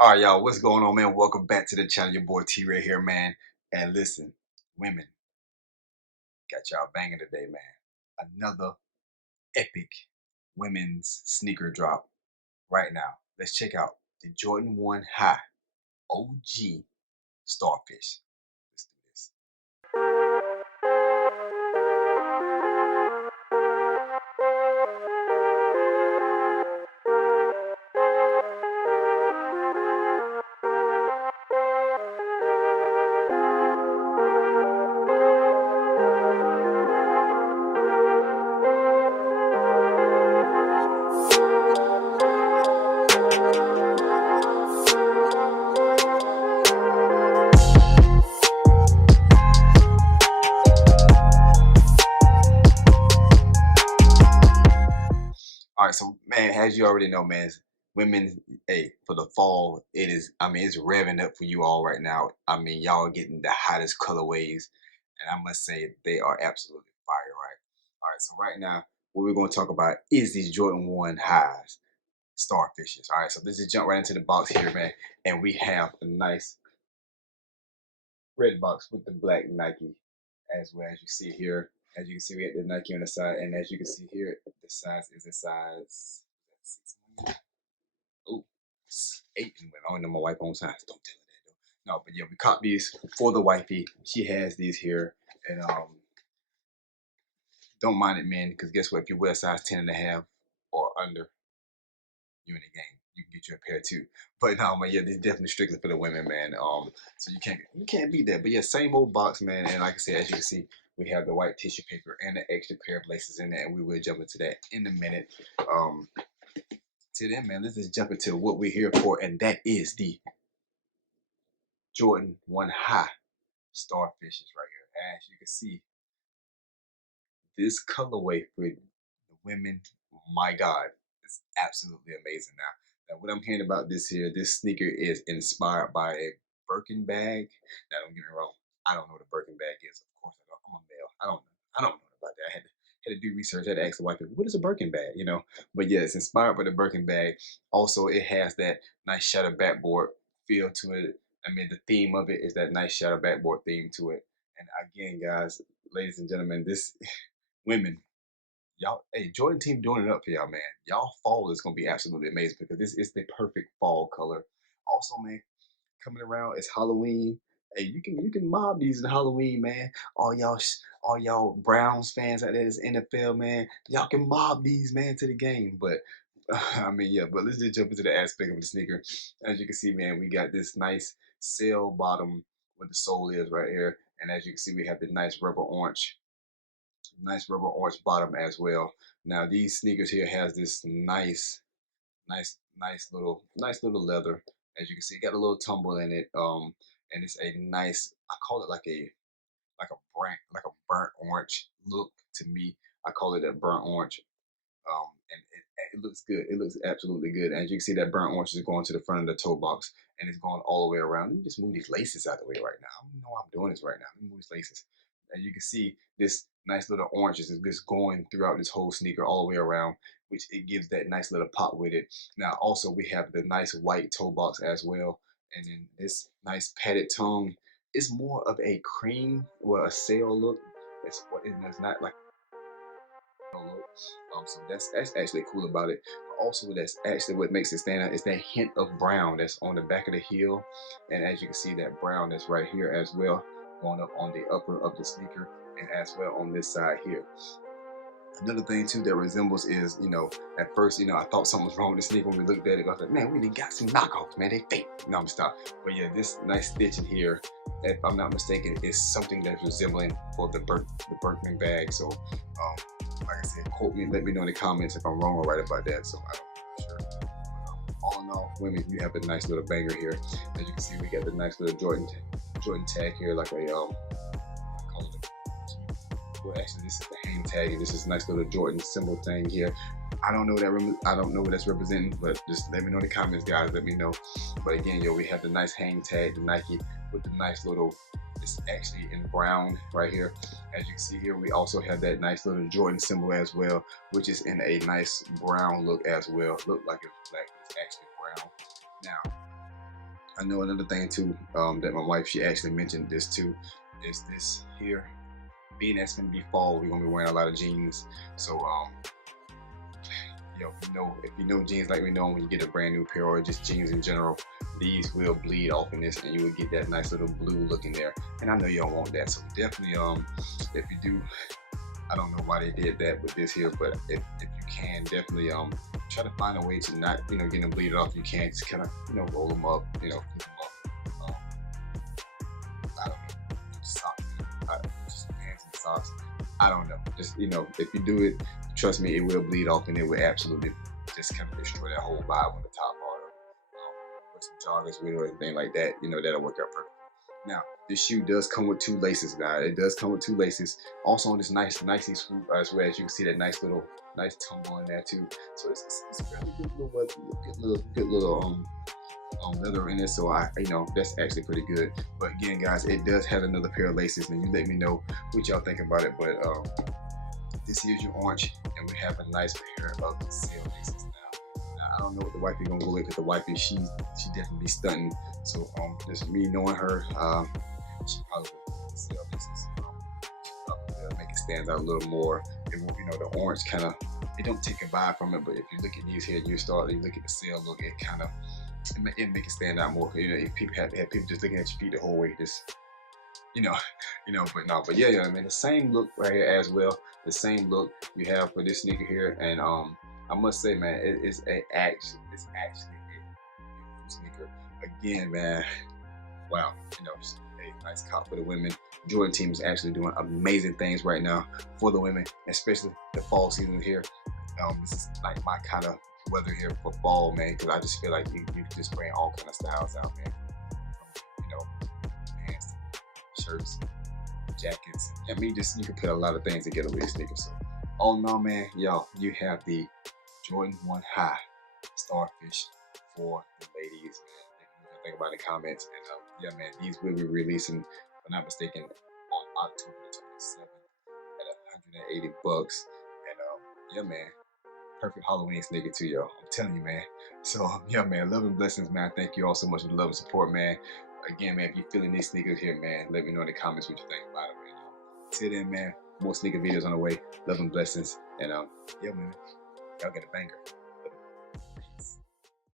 All right, y'all, what's going on, man? Welcome back to the channel. Your boy T right here, man. And listen, women, got y'all banging today, man. Another epic women's sneaker drop right now. Let's check out the Jordan 1 High OG Starfish. Let's do this. All right, so man, as you already know, man, women, hey, for the fall, it is. I mean, it's revving up for you all right now. I mean, y'all are getting the hottest colorways, and I must say they are absolutely fire, right? All right, so right now, what we're going to talk about is these Jordan 1 highs, Starfishes. All right, so let's just jump right into the box here, man, and we have a nice red box with the black Nike, as well as you see here. As you can see, we have the Nike on the side, and as you can see here, the size is a size 6. Oh, 8. I don't know my wife on size. Don't tell her that though. No, but yeah, we caught these for the wifey. She has these here, and don't mind it, man, because guess what? If you wear a size 10.5 or under, you in the game. You can get you a pair too. But no, man, yeah, this is definitely strictly for the women, man. So you can't beat that. But yeah, same old box, man. And like I said, as you can see, we have the white tissue paper and the extra pair of laces in there, and we will jump into that in a minute. To then, man, let's just jump into what we're here for, and that is the Jordan 1 High Starfishes right here. As you can see, this colorway for the women, my God, it's absolutely amazing. Now, what I'm hearing about this here, this sneaker is inspired by a Birkin bag. Now, don't get me wrong, I don't know what a Birkin bag is. Of course, I don't. I'm a male. I don't know about that. I had to do research. I had to ask the wife, what is a Birkin bag? You know, but yeah, it's inspired by the Birkin bag. Also, it has that nice shadow backboard feel to it. I mean, the theme of it is that nice shadow backboard theme to it. And again, guys, ladies and gentlemen, this women, y'all, hey, Jordan team doing it up for y'all, man. Y'all fall is gonna be absolutely amazing because this is the perfect fall color. Also, man, coming around, it's Halloween. Hey, you can mob these in Halloween, man. All y'all Browns fans out there, this NFL, man, y'all can mob these, man, to the game. But I mean, yeah. But let's just jump into the aspect of the sneaker. As you can see, man, we got this nice sail bottom where the sole is right here, and as you can see, we have the nice rubber orange bottom as well. Now these sneakers here has this nice little leather. As you can see, it got a little tumble in it. And it's a nice, I call it like a burnt orange look to me. I call it a burnt orange. And it looks good. It looks absolutely good. As you can see, that burnt orange is going to the front of the toe box, and it's going all the way around. Let me just move these laces out of the way right now. I don't know why I'm doing this right now. Let me move these laces. And you can see this nice little orange is just going throughout this whole sneaker all the way around, which it gives that nice little pop with it. Now, also we have the nice white toe box as well, and then this nice padded tongue is more of a cream or a sail look. It's not like look. So that's actually cool about it. But also, that's actually what makes it stand out is that hint of brown that's on the back of the heel, and as you can see, that brown that's right here as well, going up on the upper of the sneaker, and as well on this side here. Another thing too that resembles is, at first, I thought something was wrong with the sneaker when we looked at it. I was like, man, we done got some knockoffs, man. They fake. No, I'm stop. But yeah, this nice stitch in here, if I'm not mistaken, is something that's resembling for the Birkman bag. So, like I said, quote me, let me know in the comments if I'm wrong or right about that. So I don't know for sure. All in all, women, you have a nice little banger here. As you can see, we got the nice little Jordan tag here, like a call it well, actually, this is the hang tag, and this is a nice little Jordan symbol thing here. I don't know what that's representing, but just let me know in the comments, guys. Let me know. But again, we have the nice hang tag, the Nike with the nice little. It's actually in brown right here. As you can see here, we also have that nice little Jordan symbol as well, which is in a nice brown look as well. Look like it's black, it's actually brown. Now, I know another thing too, that my wife, she actually mentioned this too, is this here. Being that's gonna be fall, we're gonna be wearing a lot of jeans. So yo, if you know jeans like we know, when you get a brand new pair or just jeans in general, these will bleed off in this, and you will get that nice little blue look in there. And I know you don't want that, so definitely if you do, I don't know why they did that with this here, but if you can, definitely try to find a way to not get them bleeded off. You can just kind of roll them up, keep them up. I don't know, socks, just pants and socks. I don't know. Just if you do it, trust me, it will bleed off, and it will absolutely just kind of destroy that whole vibe on the top part of it. With some joggers with or anything like that, that'll work out perfect. Now, this shoe does come with 2 laces, guys. It does come with 2 laces. Also on this nicely swoop as well. As you can see, that nice tumble in there too. So it's fairly good little leather in it. So that's actually pretty good. But again, guys, it does have another pair of laces, and you let me know what y'all think about it. But this here's your orange, and we have a nice pair of sail laces now. I don't know what the wifey gonna go with, because the wifey, she definitely be stunting. So just me knowing her, she probably would sail laces. Make it stand out a little more. It won't, the orange kind of, it don't take a vibe from it. But if you look at these here, you look at the sail look, it kind of it make it stand out more. If people have people just looking at your feet the whole way, just but yeah, I mean, the same look right here as well. The same look you have for this sneaker here, and I must say, man, it's actually a beautiful sneaker. Again, man, wow, just a nice cop for the women. Jordan team is actually doing amazing things right now for the women, especially the fall season here. This is like my kind of weather here for fall, man, because I just feel like you can just bring all kind of styles out, man. Pants, shirts, jackets. I mean, you can put a lot of things together with these sneakers. So, all in all, man, y'all, you have the Jordan 1 High Starfish for the ladies, man. You can think about it in the comments. And yeah, man, these will be releasing, if I'm not mistaken, on October 27th at $180. And yeah, man, perfect Halloween sneaker too, y'all. I'm telling you, man. So yeah, man, love and blessings, man. Thank you all so much for the love and support, man. Again, man, if you're feeling these sneakers here, man, let me know in the comments what you think about it, man. Till then, man, more sneaker videos on the way. Love and blessings. And yeah, man, y'all get a banger.